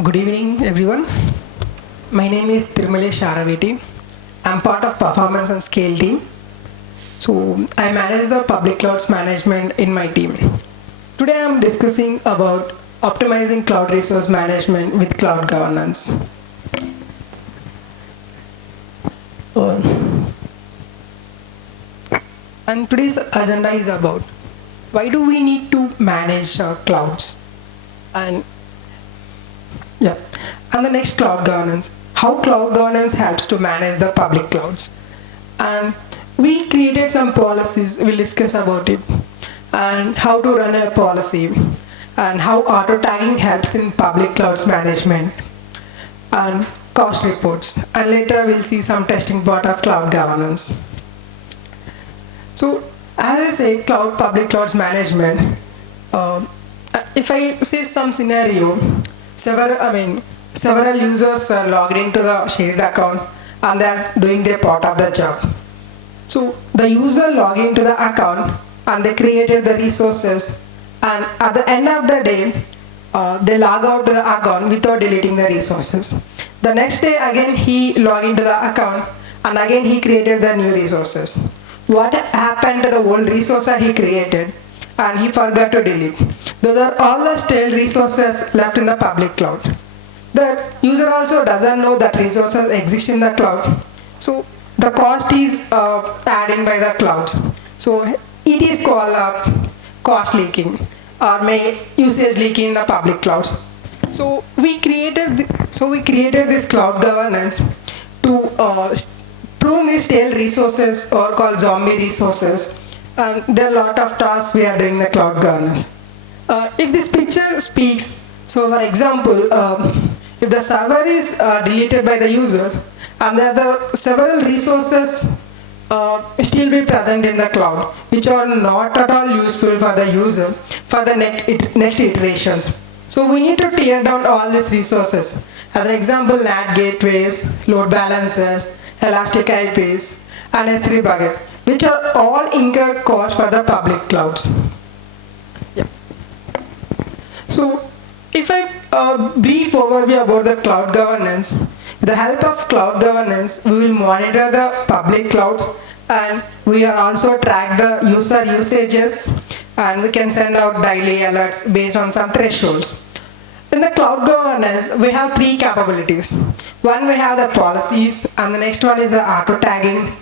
Good evening, everyone. My name is Thirumalesh Aaraveti. I'm part of Performance and Scale team. So I manage the public clouds management in my team. Today I'm discussing about optimizing cloud resource management with cloud governance. And today's agenda is about why do we need to manage clouds? And the next, cloud governance. How cloud governance helps to manage the public clouds. And we created some policies, we'll discuss about it. And how to run a policy. And how auto tagging helps in public clouds management. And cost reports. And later we'll see some testing part of cloud governance. So as I say, public clouds management, if I say some scenario, several users are logged into the shared account and they are doing their part of the job. So the user logged into the account and they created the resources, and at the end of the day, they log out to the account without deleting the resources. The next day again he logged into the account and again he created the new resources. What happened to the old resources he created and he forgot to delete? Those are all the stale resources left in the public cloud. The user also doesn't know that resources exist in the cloud. So the cost is adding by the clouds. So it is called cost leaking or usage leaking in the public clouds. So we created this cloud governance to prune these stale resources or called zombie resources. And there are a lot of tasks we are doing the cloud governance. If this picture speaks, so for example, if the server is deleted by the user and there are several resources still be present in the cloud which are not at all useful for the user for the next iterations. So we need to tear down all these resources. As an example, NAT gateways, load balancers, elastic IPs, and S3 bucket, which are all incurred costs for the public clouds. So if I brief overview about the cloud governance, with the help of cloud governance, we will monitor the public clouds and we are also track the user usages and we can send out daily alerts based on some thresholds. In the cloud governance, we have three capabilities. One, we have the policies, and the next one is the auto tagging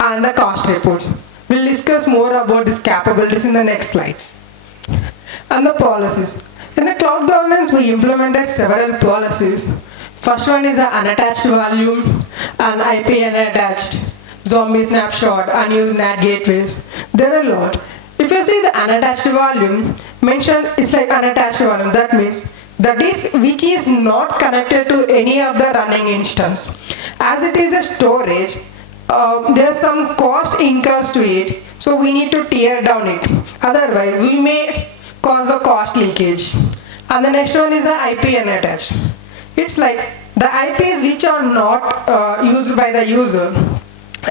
and the cost reports. We'll discuss more about these capabilities in the next slides. And the policies. In the cloud governance, we implemented several policies. First one is the unattached volume and IP unattached, zombie snapshot, unused NAT gateways. There are a lot. If you see the unattached volume, mentioned it's like unattached volume. That means that is which is not connected to any of the running instance. As it is a storage, there's some cost incurs to it, so we need to tear down it. Otherwise, we may cause a cost leakage. And the next one is the IP unattached. It's like the IPs which are not used by the user.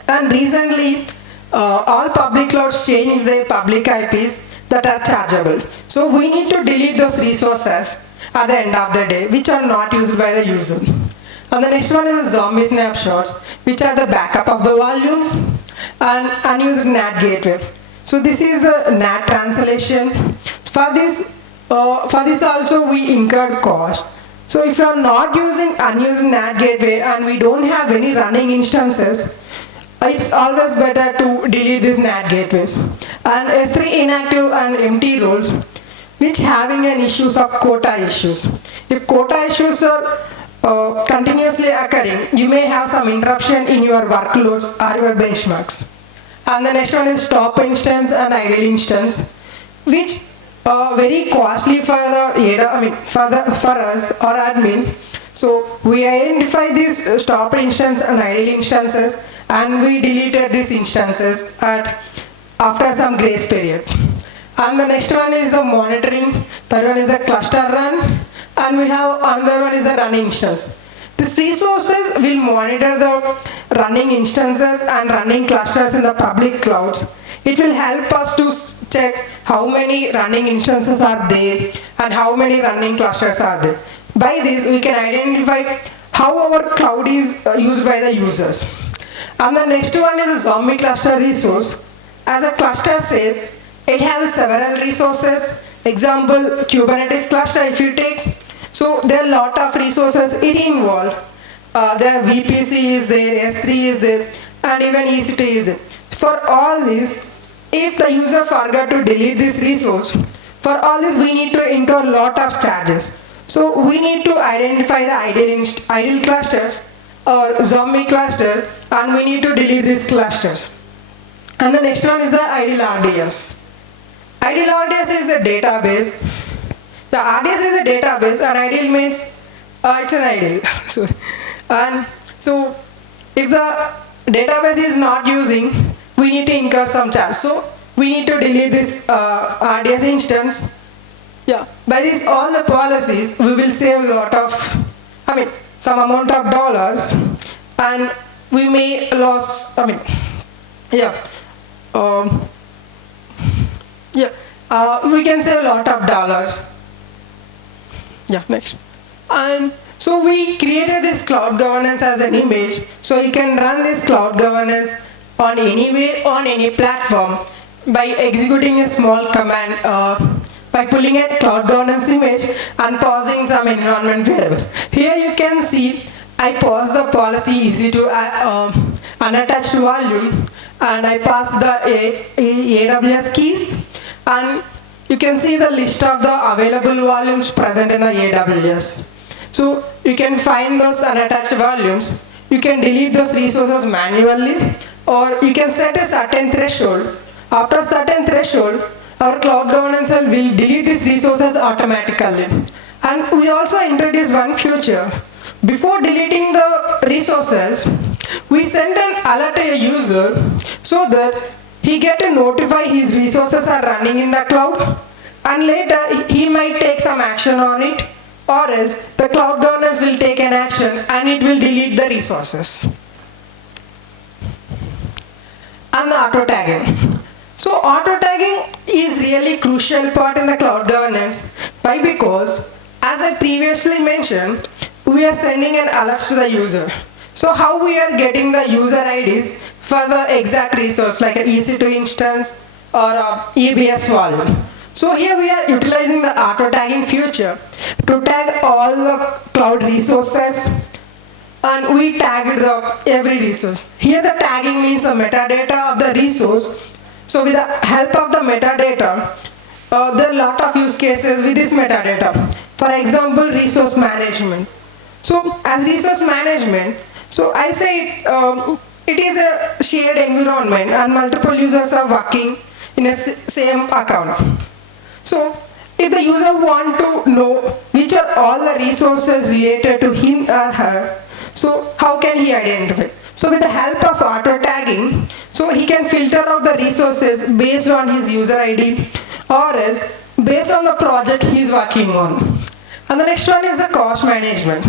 And recently, all public clouds changed their public IPs that are chargeable. So we need to delete those resources at the end of the day, which are not used by the user. And the next one is the zombie snapshots, which are the backup of the volumes, and unused NAT gateway. So this is the NAT translation. For this also we incurred cost. So if you are not using unused NAT gateway and we don't have any running instances, it's always better to delete these NAT gateways. And S3 inactive and empty roles, which having an issues of quota issues. If quota issues are continuously occurring, you may have some interruption in your workloads or your benchmarks. And the next one is stop instance and idle instance, which are very costly for the for us or admin. So we identify these stop instance and idle instances and we deleted these instances after some grace period. And the next one is the monitoring, third one is the cluster run, and we have another one is the running instance. These resources will monitor the running instances and running clusters in the public clouds. It will help us to check how many running instances are there and how many running clusters are there. By this, we can identify how our cloud is used by the users. And the next one is a zombie cluster resource. As a cluster says, it has several resources. Example, Kubernetes cluster if you take. So there are a lot of resources it involved. There VPC is there, S3 is there, and even EC2 is there. For all these, if the user forgot to delete this resource, for all this we need to incur a lot of charges. So we need to identify the idle clusters or zombie cluster, and we need to delete these clusters. And the next one is the idle RDS. Idle RDS is a database. The RDS is a database, and idle means it's an idle. And so if the database is not using, we need to incur some charge. So we need to delete this RDS instance. Yeah, by this all the policies we will save a lot of, some amount of dollars, and we may lose, we can save a lot of dollars. Yeah, next. And so we created this cloud governance as an image, so you can run this cloud governance on anywhere, on any platform by executing a small command, by pulling a cloud governance image and pausing some environment variables. Here you can see I paused the policy easy to unattached volume, and I passed the AWS keys, and you can see the list of the available volumes present in the AWS. So you can find those unattached volumes. You can delete those resources manually, or you can set a certain threshold. After a certain threshold, our cloud governance will delete these resources automatically. And we also introduced one feature. Before deleting the resources, we send an alert to a user so that he get to notify his resources are running in the cloud, and later he might take some action on it, or else the cloud governance will take an action and it will delete the resources. And the auto tagging. So auto tagging is really crucial part in the cloud governance. Why? Because as I previously mentioned, we are sending an alert to the user. So how we are getting the user IDs for the exact resource like an EC2 instance or a EBS volume. So here we are utilizing the auto tagging feature to tag all the cloud resources, and we tagged every resource. Here the tagging means the metadata of the resource. So with the help of the metadata, there are a lot of use cases with this metadata. For example, resource management. So as resource management, so I say it is a shared environment and multiple users are working in a same account. So if the user want to know which are all the resources related to him or her, so how can he identify? So with the help of auto tagging, so he can filter out the resources based on his user ID, or else based on the project he is working on. And the next one is the cost management.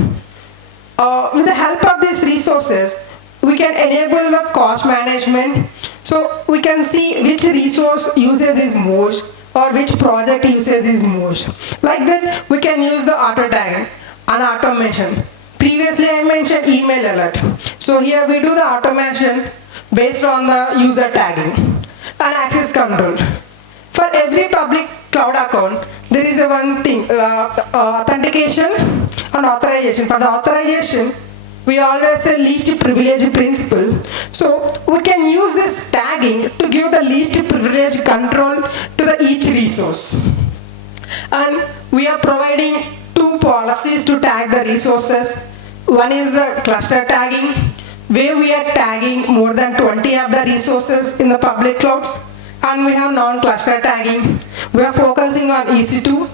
With the help of these resources, we can enable the cost management. So we can see which resource usage is most, or which project usage is most. Like that, we can use the auto tagging and automation. Previously I mentioned email alert. So here we do the automation based on the user tagging and access control. For every public cloud account, there is a one thing, authentication and authorization. For the authorization, we always say least privilege principle. So we can use this tagging to give the least privilege control to each resource. And we are providing two policies to tag the resources. One is the cluster tagging, where we are tagging more than 20 of the resources in the public clouds. And we have non-cluster tagging. We are focusing on EC2,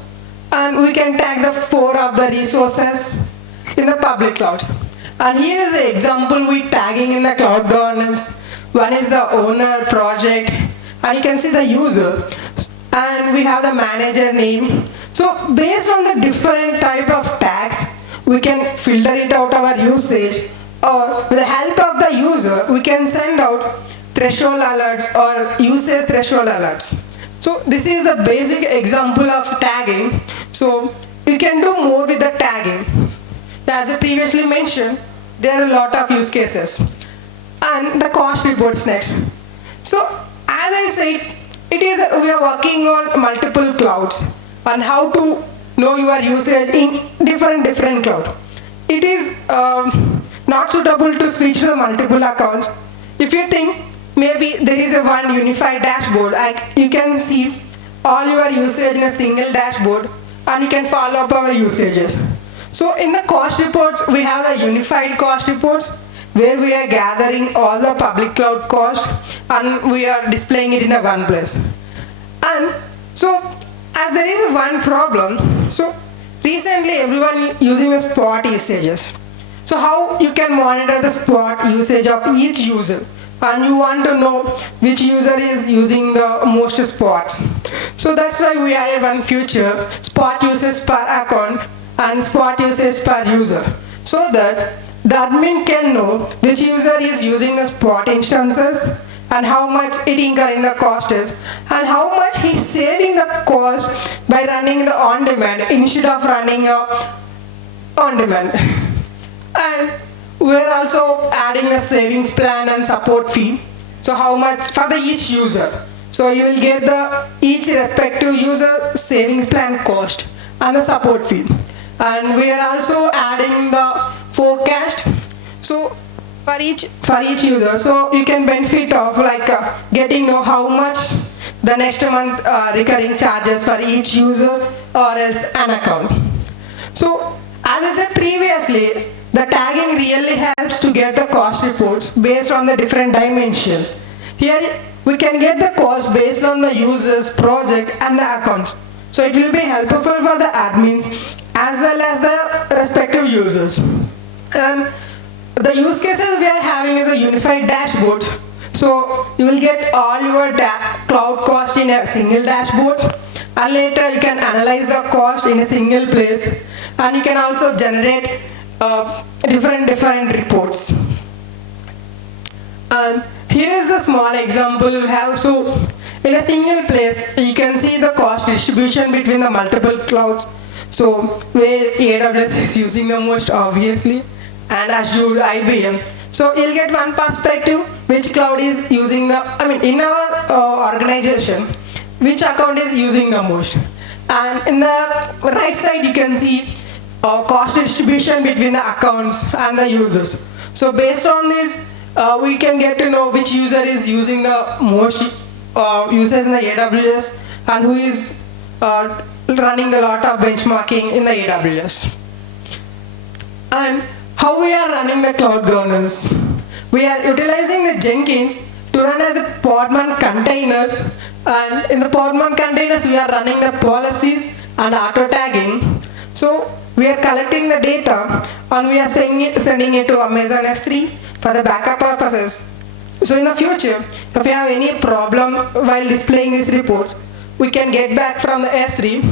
and we can tag the 4 of the resources in the public clouds. And here is the example we tagging in the cloud governance. One is the owner, project, and you can see the user, and we have the manager name. So based on the different type of tags, we can filter it out our usage, or with the help of the user, we can send out threshold alerts or usage threshold alerts. So this is the basic example of tagging. So you can do more with the tagging. As I previously mentioned, there are a lot of use cases. And the cost reports next. So as I said, we are working on multiple clouds and how to know your usage in different cloud. It is not suitable to switch to the multiple accounts. If you think maybe there is a one unified dashboard, you can see all your usage in a single dashboard and you can follow up our usages. So in the cost reports, we have the unified cost reports where we are gathering all the public cloud cost and we are displaying it in a one place. And so as there is a one problem, so recently everyone using the spot usages. So how you can monitor the spot usage of each user, and you want to know which user is using the most spots. So that's why we added one feature, spot usage per account and spot usage per user, so that the admin can know which user is using the spot instances and how much it incurring the cost is and how much he's saving the cost by running the on-demand instead of running on-demand. And we're also adding a savings plan and support fee. So how much for the each user. So you will get the each respective user savings plan cost and the support fee. And we are also adding the forecast. So for each user, so you can benefit of like getting know how much the next month recurring charges for each user or else an account. So as I said previously, the tagging really helps to get the cost reports based on the different dimensions. Here we can get the cost based on the users, project and the accounts. So it will be helpful for the admins as well as the respective users. And the use cases we are having is a unified dashboard. So you will get all your cloud cost in a single dashboard, and later you can analyze the cost in a single place, and you can also generate different reports. And here is the small example we have. So in a single place you can see the cost distribution between the multiple clouds. So where AWS is using the most obviously, and Azure, IBM. So you'll get one perspective which cloud is using in our organization, which account is using the most. And in the right side you can see cost distribution between the accounts and the users. So based on this, we can get to know which user is using the most users in the AWS and who is running a lot of benchmarking in the AWS. And how we are running the cloud governance. We are utilizing the Jenkins to run as a Podman containers, and in the Podman containers we are running the policies and auto tagging. So we are collecting the data and we are sending it to Amazon S3 for the backup purposes. So in the future, if we have any problem while displaying these reports, we can get back from the S3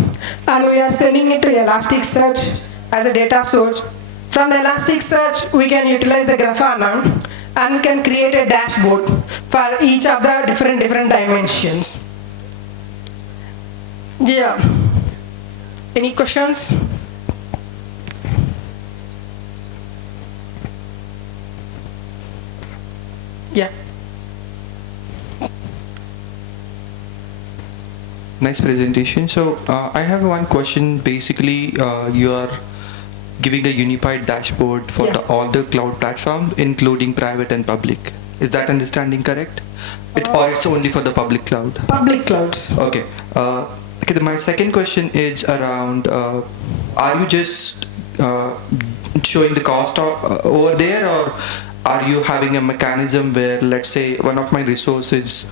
and we are sending it to Elasticsearch as a data source. From the Elasticsearch, we can utilize the Grafana and we can create a dashboard for each of the different dimensions. Yeah. Any questions? Yeah. Nice presentation. So I have one question. Basically, you are giving a unified dashboard for all the cloud platforms, including private and public. Is that understanding correct? Or it's only for the public cloud? Public clouds. Okay. Okay. My second question is around: are you just showing the cost over there, or are you having a mechanism where, let's say, one of my resources,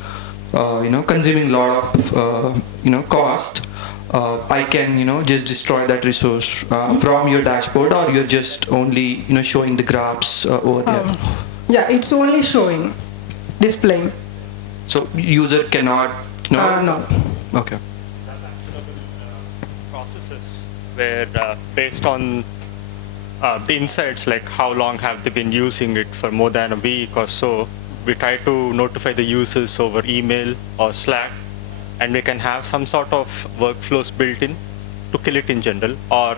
consuming a lot of cost? I can, just destroy that resource from your dashboard, or you're just only, showing the graphs over there? Yeah, it's only showing, displaying. So user cannot. No. Okay. Processes where based on the insights, like how long have they been using it for more than a week or so, we try to notify the users over email or Slack, and we can have some sort of workflows built in to kill it in general or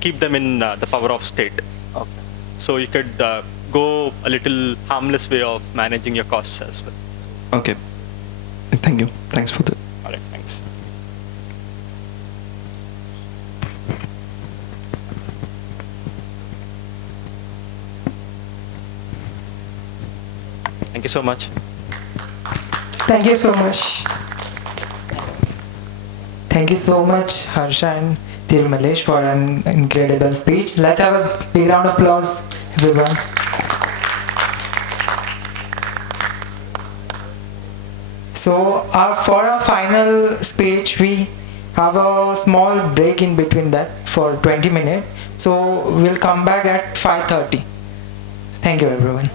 keep them in the power of state. Okay. So you could go a little harmless way of managing your costs as well. Okay. Thank you. Thanks for the. All right, thanks. Thank you so much. Thank you so much. Thank you so much, Harsha and Thirumalesh, for an incredible speech. Let's have a big round of applause, everyone. So, for our final speech, we have a small break in between that for 20 minutes. So, we'll come back at 5:30. Thank you, everyone.